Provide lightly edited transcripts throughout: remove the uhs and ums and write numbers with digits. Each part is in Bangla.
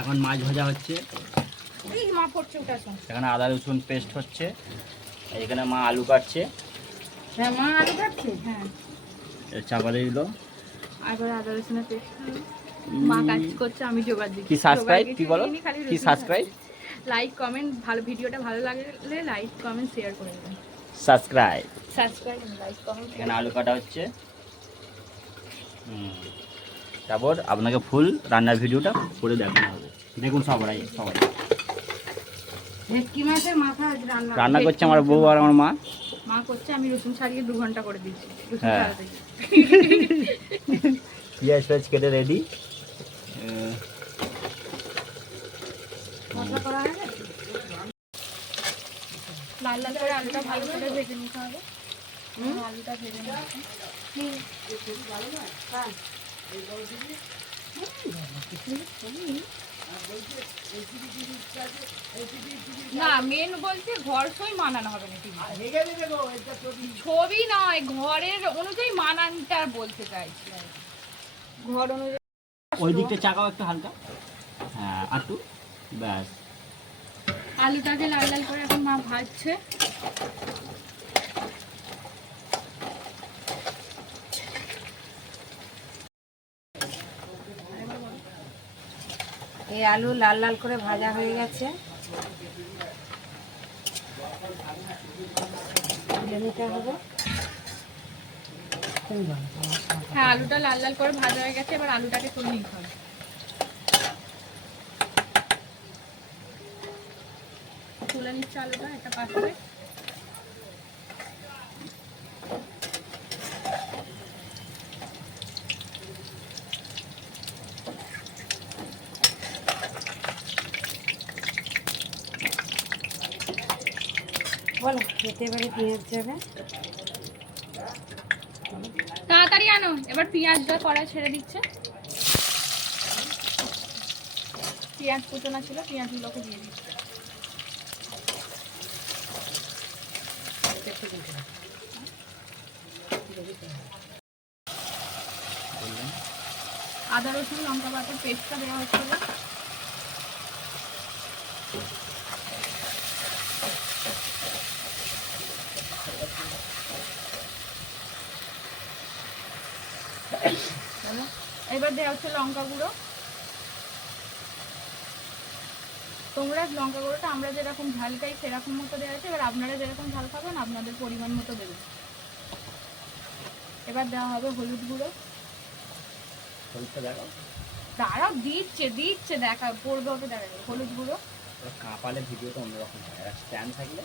এখন মাছ ভাজা হচ্ছে, এখানে আদা রসুন পেস্ট হচ্ছে, এখানে মা আলু কাটছে। হ্যাঁ মা আলু কাটছে, হ্যাঁ চাপা দিয়ে দিল। এবার আদা রসুনের পেস্ট মা কাজ করছে, আমি জোগাড় দিচ্ছি। কি সাবস্ক্রাইব কি বলো, কি সাবস্ক্রাইব, লাইক কমেন্ট, ভালো ভিডিওটা ভালো লাগলে লাইক কমেন্ট শেয়ার করে দেবেন। Subscribe like comment. এখানে আলু কাটা হচ্ছে। তারপর আপনাকে ফুল রান্নার ভিডিওটা করে দেখানো হবে। দেখুন সবাই ভেটকি মাছের মাথা রান্না করছে আমার বউ আর আমার মা। মা করছে, আমি রসুন ছাড়িয়ে 2 ঘন্টা করে দিচ্ছি। হ্যাঁ পেঁয়াজ ফেজ কেটে রেডি। মশলা করা হয়ে গেছে, লাল লাল করে আলুটা ভালো করে ভেজে নিতে হবে। আলুটা ভেজে নিতে না, মেন বলছে ঘর সই মানানো হবে না, ছবি নয়, ঘরের অনুযায়ী মানানটা বলতে চাইছি। ঘর অনুযায়ী ওই দিকটা চাকাও একটু হালকা, হ্যাঁ একটু ব্যাস। আলুটাকে লাল লাল করে এখন মা ভাজছে। এই আলু লাল লাল করে ভাজা হয়ে গেছে, নিতে হবে। হ্যাঁ আলুটা লাল লাল করে ভাজা হয়ে গেছে, এবার আলুটাকে তুলে নিতে হবে। তুলে নিচ্ছে আলুটা একটা পাত্রে। বলো খেতে এবারে পেঁয়াজ যাবে, তাড়াতাড়ি আনো। এবার পেঁয়াজটা কড়াই ছেড়ে দিচ্ছে, পেঁয়াজ কুচনা ছিল, পেঁয়াজগুলোকে দিয়ে দিচ্ছে। আদা রসুন লঙ্কা বাটার পেস্টটা দেওয়া হচ্ছিল। এবার দেওয়া হচ্ছে লঙ্কা গুঁড়ো। তোমরা লঙ্কা গুঁড়োটা আমরা যেরকম ঝাল খাই সেরকম মতো দেওয়া হচ্ছে, এবার আপনারা যেরকম ঝাল খাবেন আপনাদের পরিমাণ মতো দেবেন। এবার দেওয়া হবে হলুদ গুঁড়ো। দাঁড়াও, দিচ্ছে দেখা পড়বে, ওকে দেখা যাবে। হলুদ গুঁড়ো। কাঁপালে ভিডিওটা অন্যরকম হয়, আর স্ট্যান্ড থাকলে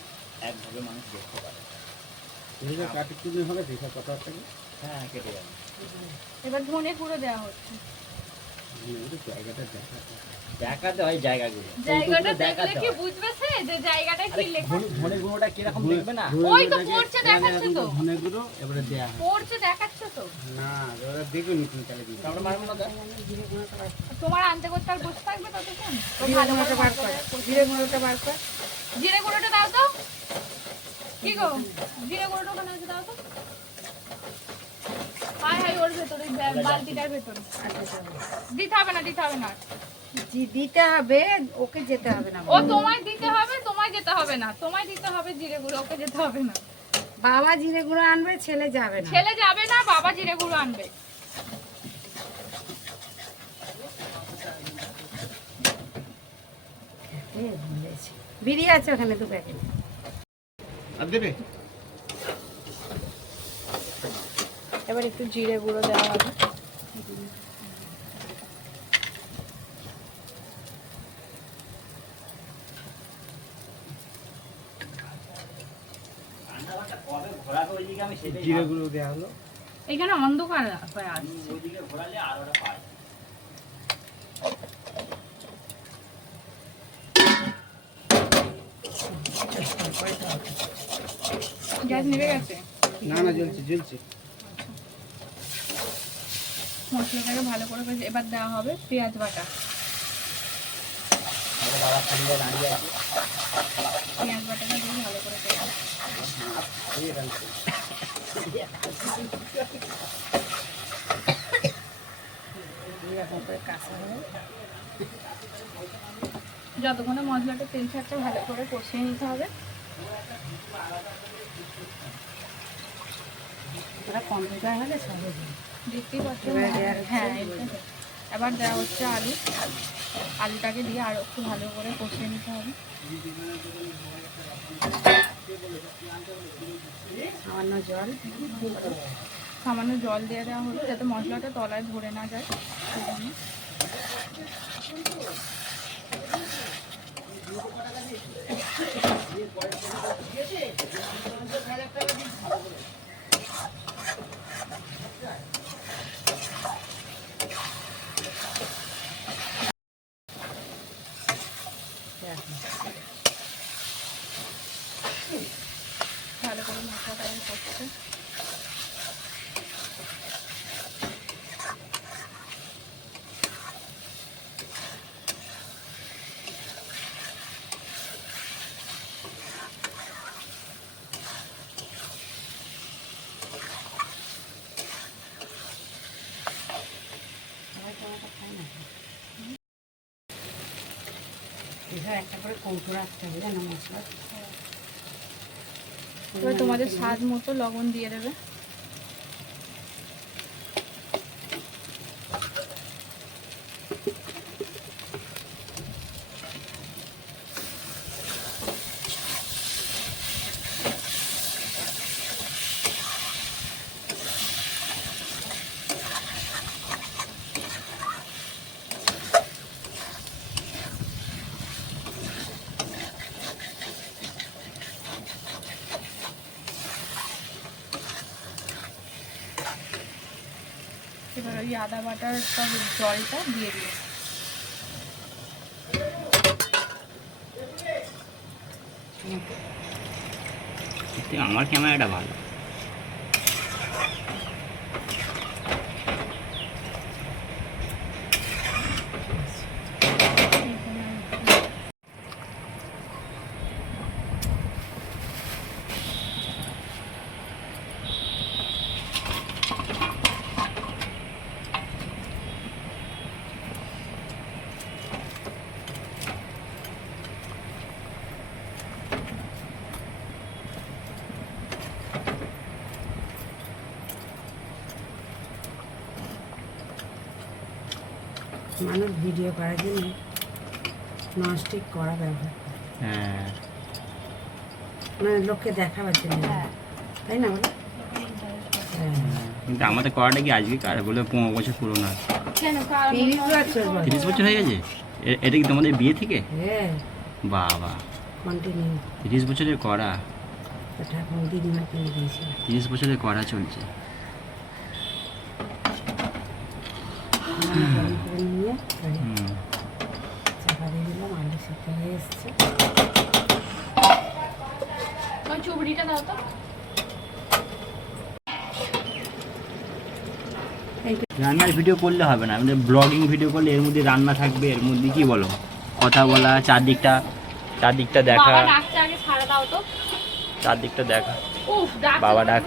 একভাবে মানুষ দেখতে পারে। হ্যাঁ কেটে যাবে। এবার ধনে গুঁড়ো দেওয়া হচ্ছে। দেখাতে হয় জায়গাগুলো, জায়গাটা দেখলে কি বুঝবে সে যে জায়গাটা কি লেখা। ধনে গুঁড়োটা কিরকম দেখবে না, ওই তো পড়ছে দেখাচ্ছে তো, ধনে গুঁড়ো এবারে দেয়া হয় পড়ছে দেখাচ্ছে তো। না, ওরা দেখুন তুমি তাহলে দিবে। আমরা মারবো না। তোমার আনতে করতে আর বসে থাকবে ততক্ষণ। জিরে গুঁড়োটা বার কর, জিরে গুঁড়োটা বার কর। জিরে গুঁড়োটা দাও তো, কি গো জিরে গুঁড়োটা ওখানে আছে, দাও তো। হাই ওর ভেতরে, বালতিটার ভেতরে দিতে হবে না, দিতে হবে না, দিতে হবে, ওকে যেতে হবে না। ও তোমায় দিতে হবে, তোমায় যেতে হবে না, তোমায় দিতে হবে জিরে গুঁড়ো, ওকে যেতে হবে না। বাবা জিরে গুঁড়ো আনবে, ছেলে যাবে না। ছেলে যাবে না, বাবা জিরে গুঁড়ো আনবে। বিড়ি আছে ওখানে 2 প্যাকেট। আর দেবে এবার একটু জিরে গুঁড়ো দেওয়া হবে। জিরে গুঁড়ো দেওয়া হলো। এখানে অন্ধকার হয়ে আছে, ওইদিকে ঘোরালে আর ওটা পায়। গ্যাস নিভে গেছে? না না, জ্বলছে জ্বলছে। মশলাটাকে ভালো করে ভেজে এবার দেওয়া হবে পেঁয়াজ বাটা। পেঁয়াজ বাটাটা দিয়ে ভালো করে তারপরে কাঁচা হবে। যতক্ষণে মশলাটা তেল ছাড়তে ভালো করে কষিয়ে নিতে হবে। ওরা কম্পিউটার হলে সবে দেখতেই পাচ্ছ। এবার দেওয়া হচ্ছে। হ্যাঁ, এবার দেওয়া হচ্ছে আলু। আলুটাকে দিয়ে আরও একটু ভালো করে কষিয়ে নিতে হবে। সামান্য জল, সামান্য জল দিয়ে দেওয়া হলো যাতে মশলাটা তলায় ধরে না যায় সেজন্য। ভালো করে মশলাটা করছে। এবার একটা করে কৌটো রাখতে হবে জানো মশলা। এবার তোমাদের স্বাদ মতো লবণ দিয়ে দেবে। এবার ওই আদা বাটার সব জলটা দিয়ে দিও। আমার ক্যামেরাটা ভালো। মানুষ ভিডিও করার জন্য ননস্টিক কড়া ব্যবহার করে, হ্যাঁ, মানে লোককে দেখাবার জন্য, তাই না বলো? হ্যাঁ, কিন্তু আমাদের করাটা কি আজকে কার বলে 15 বছর পুরোনো আছে। কেন? 30 বছর হয়ে গেছে। এটা কি তোমাদের বিয়ে থেকে? হ্যাঁ, বাবা, কন্টিনিউ 30 বছরের করা। ঠাকুর দিদিমা কিনে দিয়েছিল। 30 বছরের করা চলছে। গরম করে নিয়ে হুম। চাপা দিয়ে দিলাম, আলু সিদ্ধ হয়ে এসছে। ওই চুবড়িটা দাও তো। রান্নার ভিডিও করলে হবে না, আমাদের ব্লগিং ভিডিও করলে এর মধ্যে রান্না থাকবে, এর মধ্যে কি বলো, কথা বলা, চারদিকটা দেখা, বাবা ডাকছে, আগে ছাড়া দাও তো। চারদিকটা দেখা। উফ, ডাকছে। বাবা ডাক